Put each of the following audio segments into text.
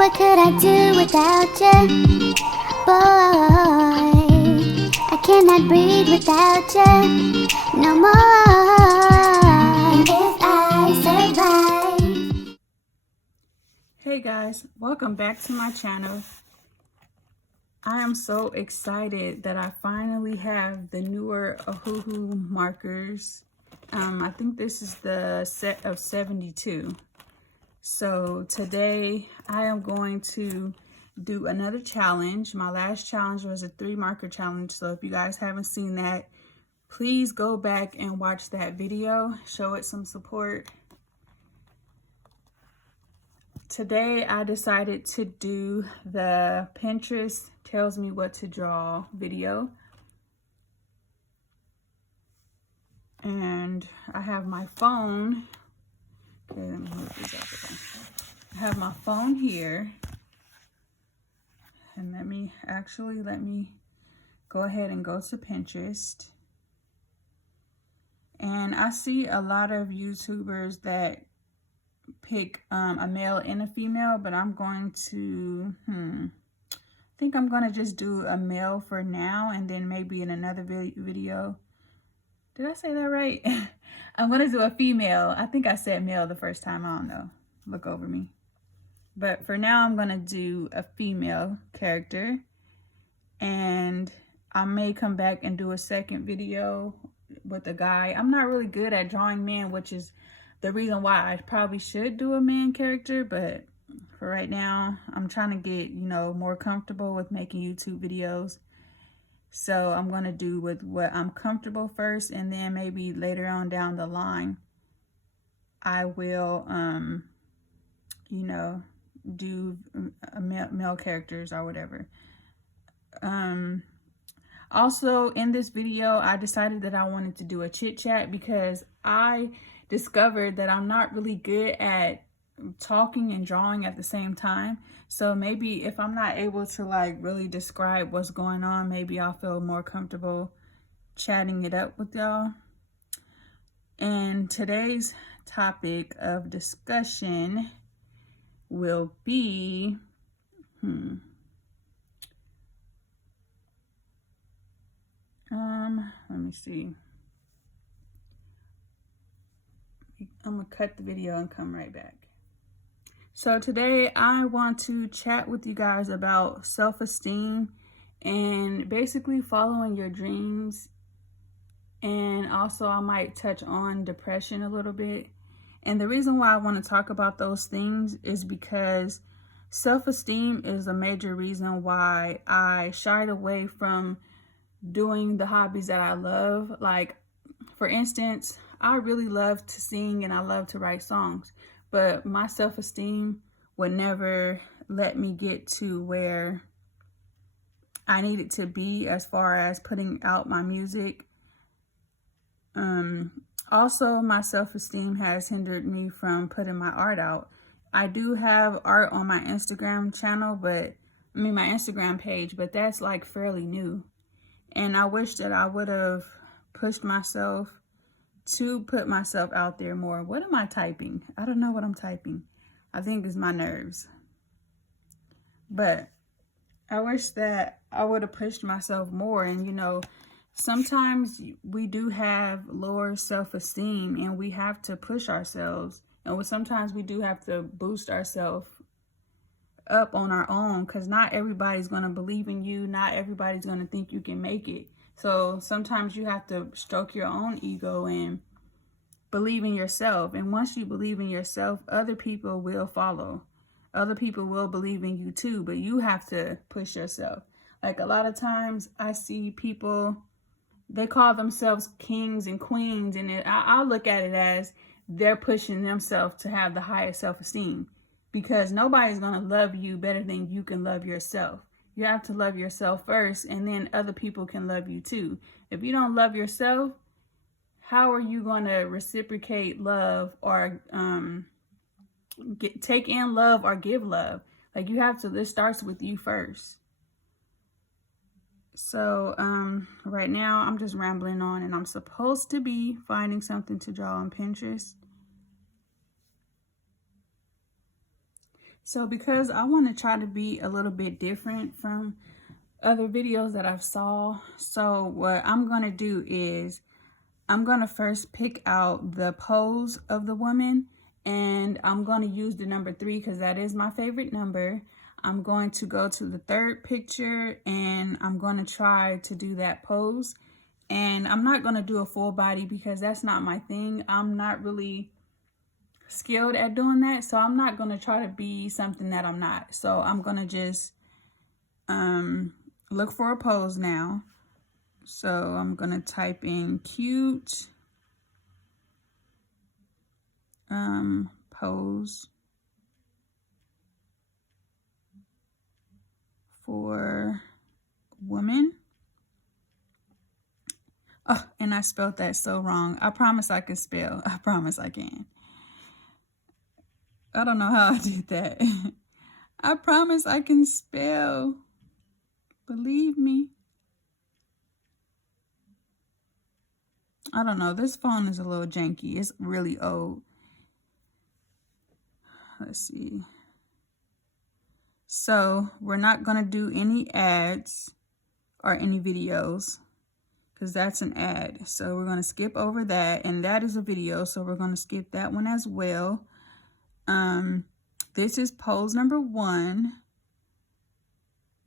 What could I do without you? Boy, I cannot breathe without you no more. And if I survive. Hey guys, welcome back to my channel. I am so excited that I finally have the newer Ohuhu markers. I think this is the set of 72. So today I am going to do another challenge. My last challenge was a 3 marker challenge. So if you guys haven't seen that, please go back and watch that video. Show it some support. Today I decided to do the Pinterest tells me what to draw video. And I have my phone. Okay, let me move this out the way. I have my phone here. And let me go ahead and go to Pinterest. And I see a lot of YouTubers that pick a male and a female, but I'm going to I think I'm going to just do a male for now, and then maybe in another video. Did I say that right? I'm going to do a female. I think I said male the first time. I don't know. Look over me. But for now, I'm going to do a female character, and I may come back and do a second video with a guy. I'm not really good at drawing men, which is the reason why I probably should do a man character, but for right now, I'm trying to get, more comfortable with making YouTube videos. So I'm going to do with what I'm comfortable first, and then maybe later on down the line, I will, do male characters or whatever. Also, in this video, I decided that I wanted to do a chit chat because I discovered that I'm not really good at talking and drawing at the same time. So maybe if I'm not able to really describe what's going on, maybe I'll feel more comfortable chatting it up with y'all. And today's topic of discussion will be let me see. I'm gonna cut the video and come right back. So today I want to chat with you guys about self-esteem and basically following your dreams. And also I might touch on depression a little bit. And the reason why I want to talk about those things is because self-esteem is a major reason why I shied away from doing the hobbies that I love. Like, for instance, I really love to sing and I love to write songs, but my self-esteem would never let me get to where I needed to be as far as putting out my music. Also, my self-esteem has hindered me from putting my art out. I do have art on my Instagram channel, my Instagram page, but that's fairly new. And I wish that I would have pushed myself to put myself out there more. What am I typing? I don't know what I'm typing. I think it's my nerves. But I wish that I would have pushed myself more. And, sometimes we do have lower self-esteem and we have to push ourselves. And sometimes we do have to boost ourselves up on our own, because not everybody's going to believe in you. Not everybody's going to think you can make it. So sometimes you have to stroke your own ego and believe in yourself. And once you believe in yourself, other people will follow. Other people will believe in you too, but you have to push yourself. A lot of times I see people, they call themselves kings and queens, and I look at it as they're pushing themselves to have the highest self-esteem, because nobody's going to love you better than you can love yourself. You have to love yourself first, and then other people can love you too. If you don't love yourself, how are you going to reciprocate love or take in love or give love? You have to, this starts with you first. So right now I'm just rambling on, and I'm supposed to be finding something to draw on Pinterest. So because I want to try to be a little bit different from other videos that I've saw, so what I'm going to do is I'm going to first pick out the pose of the woman, and I'm going to use the number 3 because that is my favorite number. I'm going to go to the third picture and I'm going to try to do that pose. And I'm not going to do a full body because that's not my thing. I'm not really skilled at doing that. So I'm not going to try to be something that I'm not. So I'm going to just look for a pose now. So I'm going to type in cute pose for woman. Oh, and I spelled that so wrong. I promise I can spell. I promise I can. I don't know how I did that. I promise I can spell. Believe me. I don't know. This phone is a little janky. It's really old. Let's see. So we're not going to do any ads or any videos because that's an ad. So we're going to skip over that. And that is a video. So we're going to skip that one as well. This is pose number 1.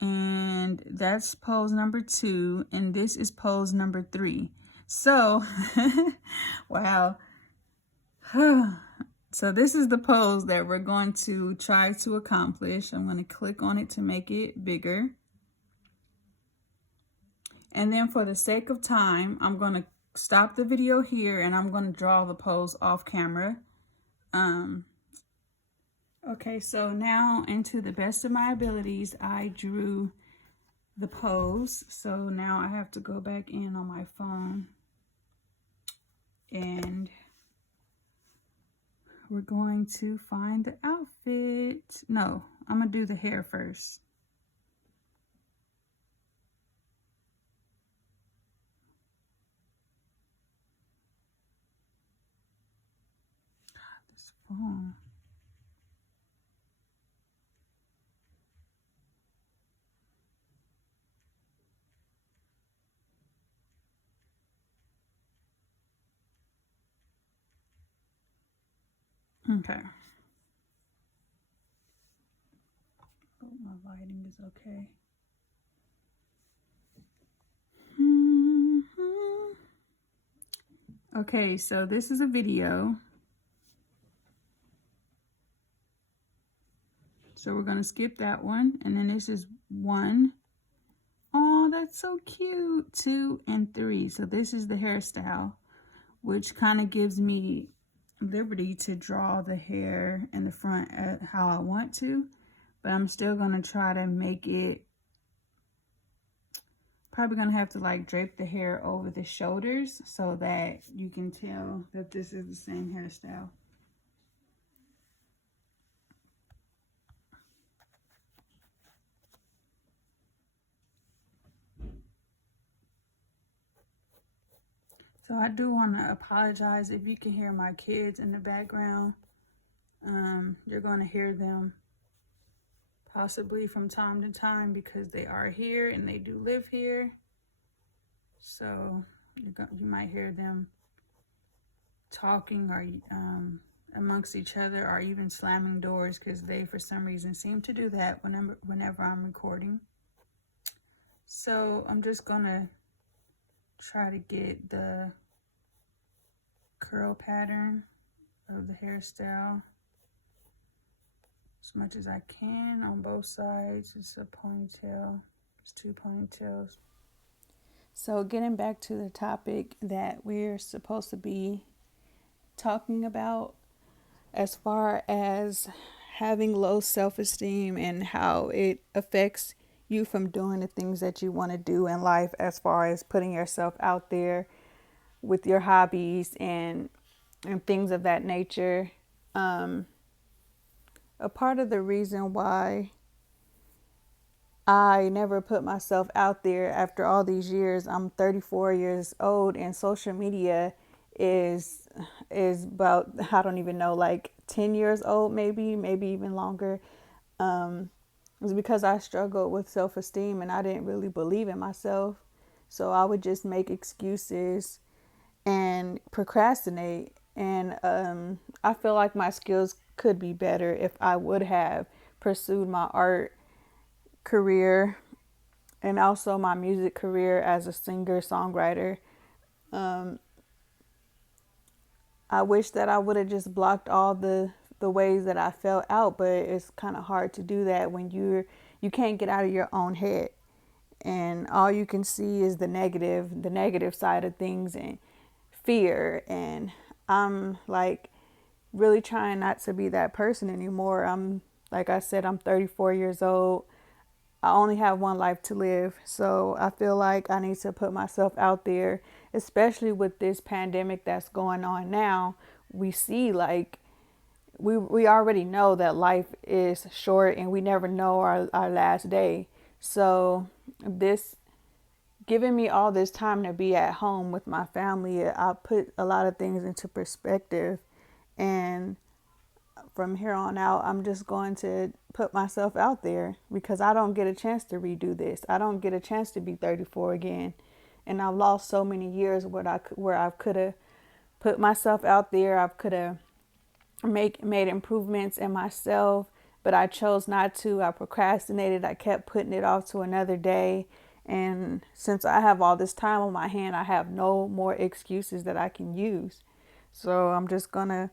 And that's pose number 2. And this is pose number 3. So, wow. So this is the pose that we're going to try to accomplish. I'm going to click on it to make it bigger. And then for the sake of time, I'm going to stop the video here and I'm going to draw the pose off camera. Okay, so now, into the best of my abilities, I drew the pose. So now I have to go back in on my phone and we're going to find the outfit. No, I'm going to do the hair first. This phone. Okay. Hope my lighting is okay. Okay, so this is a video. So we're going to skip that one. And then this is 1. Oh, that's so cute. 2 and 3. So this is the hairstyle, which kind of gives me liberty to draw the hair in the front at how I want to. But I'm still going to try to make it, probably going to have to like drape the hair over the shoulders so that you can tell that this is the same hairstyle. So I do want to apologize if you can hear my kids in the background. You're going to hear them possibly from time to time because they are here and they do live here. So you might hear them talking or amongst each other or even slamming doors because they for some reason seem to do that whenever I'm recording. So I'm just going to try to get the curl pattern of the hairstyle as much as I can on both sides. It's a ponytail. It's 2 ponytails. So getting back to the topic that we're supposed to be talking about as far as having low self-esteem and how it affects you from doing the things that you want to do in life, as far as putting yourself out there with your hobbies and things of that nature. A part of the reason why I never put myself out there after all these years, I'm 34 years old, and social media is about, I don't even know, like 10 years old, maybe even longer. It was because I struggled with self-esteem and I didn't really believe in myself. So I would just make excuses and procrastinate. And I feel like my skills could be better if I would have pursued my art career and also my music career as a singer songwriter. Um, I wish that I would have just blocked all the ways that I felt out, but it's kind of hard to do that when you can't get out of your own head, and all you can see is the negative side of things and fear. And I'm like really trying not to be that person anymore. I'm, like I said, I'm 34 years old. I only have one life to live. So I feel like I need to put myself out there, especially with this pandemic that's going on now. We see like we already know that life is short and we never know our last day. So this giving me all this time to be at home with my family, I put a lot of things into perspective. And from here on out, I'm just going to put myself out there because I don't get a chance to redo this. I don't get a chance to be 34 again. And I've lost so many years where I could have put myself out there. I could have made improvements in myself, but I chose not to. I procrastinated. I kept putting it off to another day. And since I have all this time on my hand, I have no more excuses that I can use. So I'm just gonna,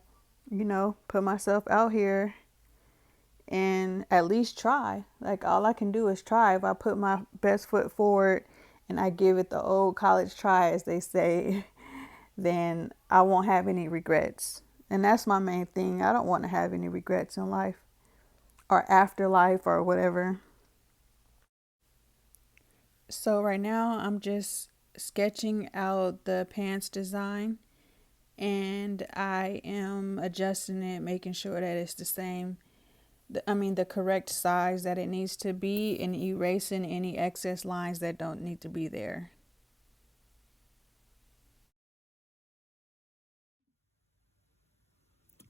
put myself out here and at least try. Like all I can do is try. If I put my best foot forward and I give it the old college try, as they say, then I won't have any regrets. And that's my main thing. I don't want to have any regrets in life or afterlife or whatever. So right now I'm just sketching out the pants design and I am adjusting it, making sure that it's the same, the correct size that it needs to be, and erasing any excess lines that don't need to be there.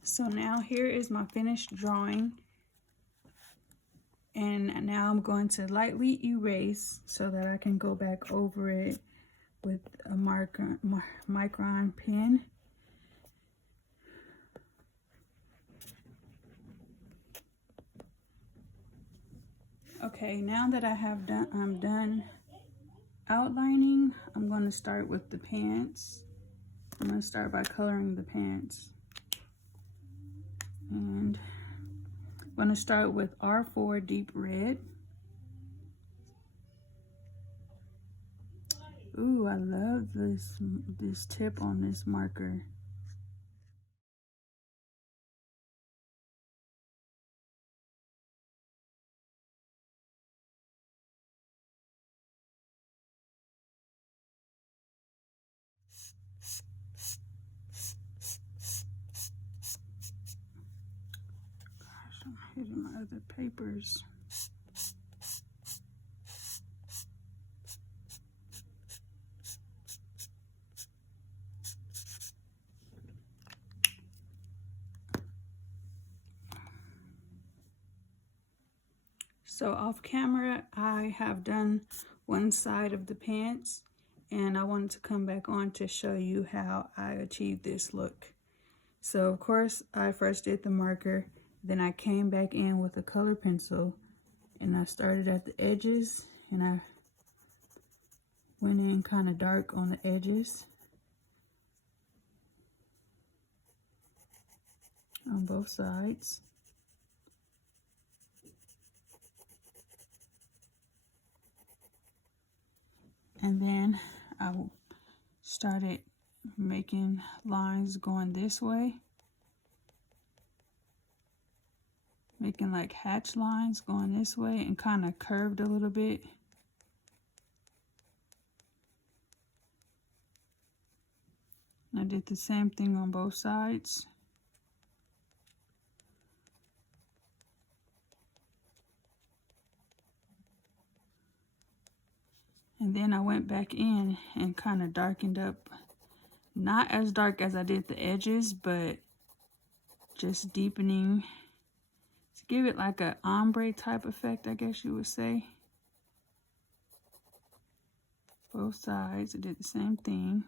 So now here is my finished drawing. And now I'm going to lightly erase so that I can go back over it with a micron pen. Okay, now that I'm done outlining, I'm going to start with the pants. I'm going to start by coloring the pants. And I'm going to start with R4 deep red. Ooh, I love this tip on this marker. Gosh, I'm hitting my other papers. So off camera, I have done one side of the pants and I wanted to come back on to show you how I achieved this look. So of course, I first did the marker, then I came back in with a color pencil and I started at the edges and I went in kind of dark on the edges on both sides. And then I started making lines going this way, making like hatch lines going this way and kind of curved a little bit. I did the same thing on both sides. And then I went back in and kind of darkened up Not as dark as I did the edges, but just deepening to give it like a ombre type effect, I guess you would say. Both sides, I did the same thing.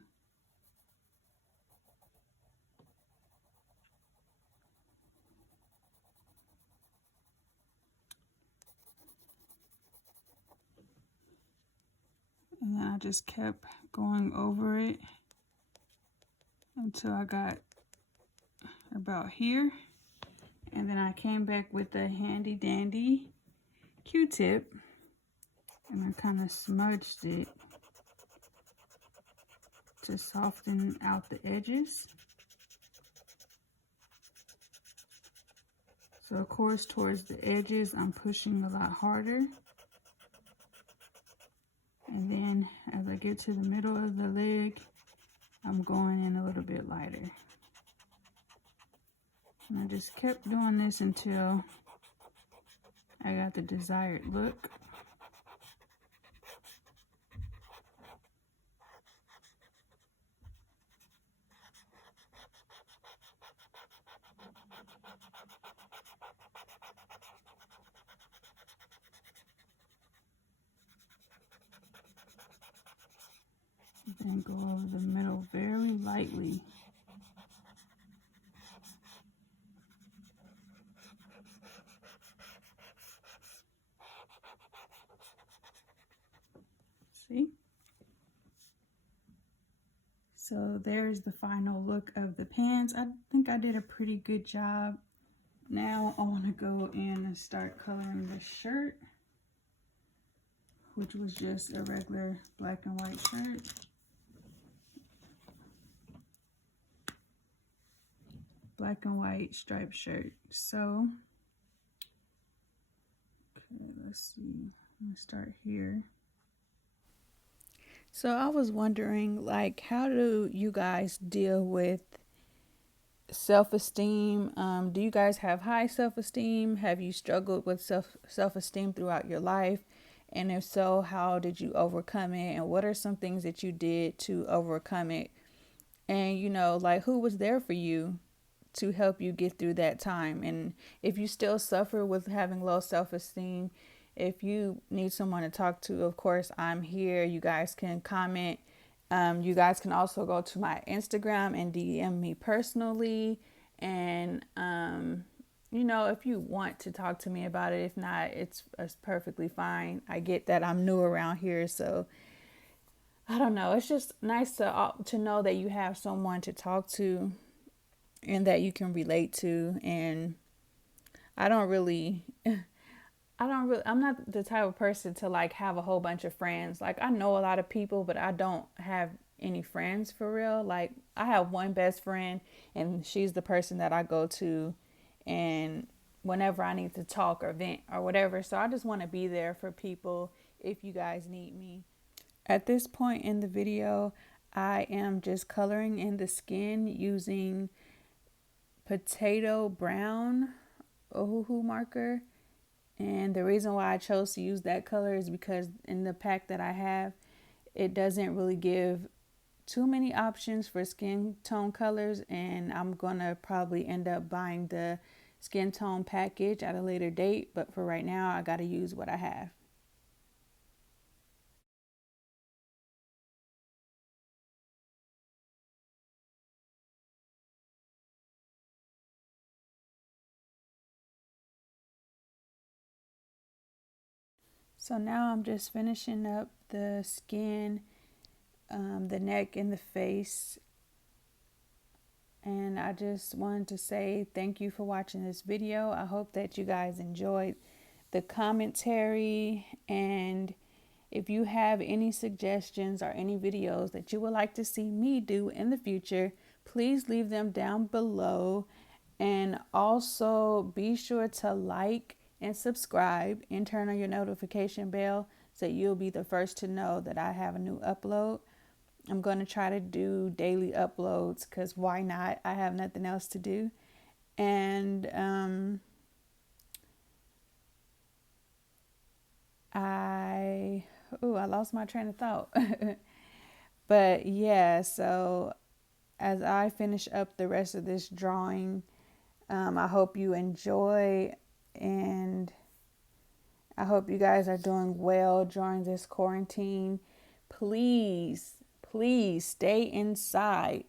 And then I just kept going over it until I got about here. And then I came back with a handy dandy Q-tip and I kind of smudged it to soften out the edges. So of course towards the edges I'm pushing a lot harder. And then as I get to the middle of the leg, I'm going in a little bit lighter. And I just kept doing this until I got the desired look. Then go over the middle very lightly. See? So there's the final look of the pants. I think I did a pretty good job. Now I want to go in and start coloring the shirt, which was just a regular black and white shirt. Black and white striped shirt. So, okay, let's see. I'm gonna start here. So I was wondering, like, how do you guys deal with self-esteem? Do you guys have high self-esteem? Have you struggled with self-esteem throughout your life? And if so, how did you overcome it? And what are some things that you did to overcome it? And you know, like, who was there for you to help you get through that time? And if you still suffer with having low self-esteem, if you need someone to talk to, of course I'm here. You guys can comment. You guys can also go to my Instagram and DM me personally. And you know, if you want to talk to me about it, if not, it's perfectly fine. I get that I'm new around here, so I don't know. It's just nice to know that you have someone to talk to and that you can relate to. And I don't really I'm not the type of person to like have a whole bunch of friends. Like, I know a lot of people, but I don't have any friends for real. Like, I have one best friend and she's the person that I go to and whenever I need to talk or vent or whatever. So I just want to be there for people if you guys need me. At this point in the video, I am just coloring in the skin using potato brown Ohuhu marker. And the reason why I chose to use that color is because in the pack that I have, it doesn't really give too many options for skin tone colors. And I'm going to probably end up buying the skin tone package at a later date. But for right now, I got to use what I have. So now I'm just finishing up the skin, the neck and the face. And I just wanted to say thank you for watching this video. I hope that you guys enjoyed the commentary. And if you have any suggestions or any videos that you would like to see me do in the future, please leave them down below. And also be sure to like and subscribe and turn on your notification bell so you'll be the first to know that I have a new upload. I'm going to try to do daily uploads because why not? I have nothing else to do. And I lost my train of thought. But yeah, so as I finish up the rest of this drawing, I hope you enjoy, and I hope you guys are doing well during this quarantine. Please, please stay inside.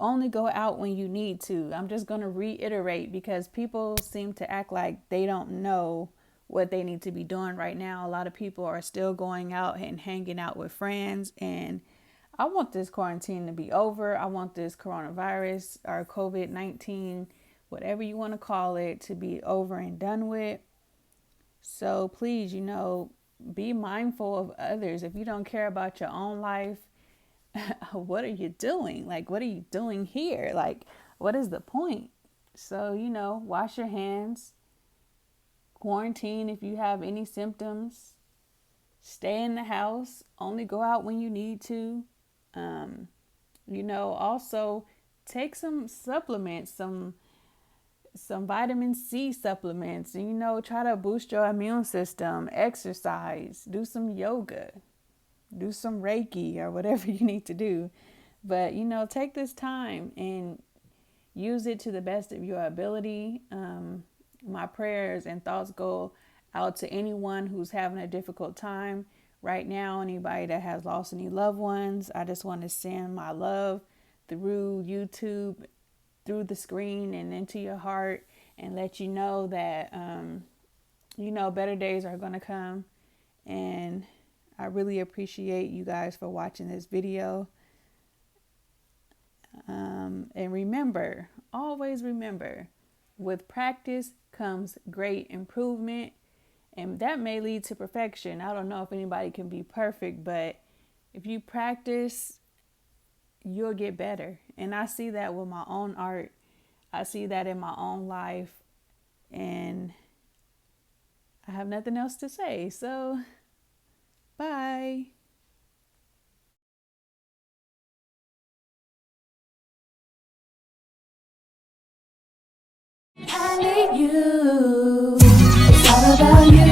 Only go out when you need to. I'm just going to reiterate, because people seem to act like they don't know what they need to be doing right now. A lot of people are still going out and hanging out with friends, and I want this quarantine to be over. I want this coronavirus or COVID-19, whatever you want to call it, to be over and done with. So please, be mindful of others. If you don't care about your own life, what are you doing? Like, what are you doing here? Like, what is the point? So, wash your hands, quarantine if you have any symptoms, stay in the house, only go out when you need to. Also take some supplements, some vitamin C supplements, and try to boost your immune system, exercise, do some yoga, do some Reiki or whatever you need to do. But, take this time and use it to the best of your ability. My prayers and thoughts go out to anyone who's having a difficult time right now, anybody that has lost any loved ones. I just want to send my love through YouTube, through the screen and into your heart, and let you know that, better days are going to come. And I really appreciate you guys for watching this video. And remember, always remember, with practice comes great improvement, and that may lead to perfection. I don't know if anybody can be perfect, but if you practice, you'll get better. And I see that with my own art. I see that in my own life, and I have nothing else to say. So, bye. I need you. It's all about you.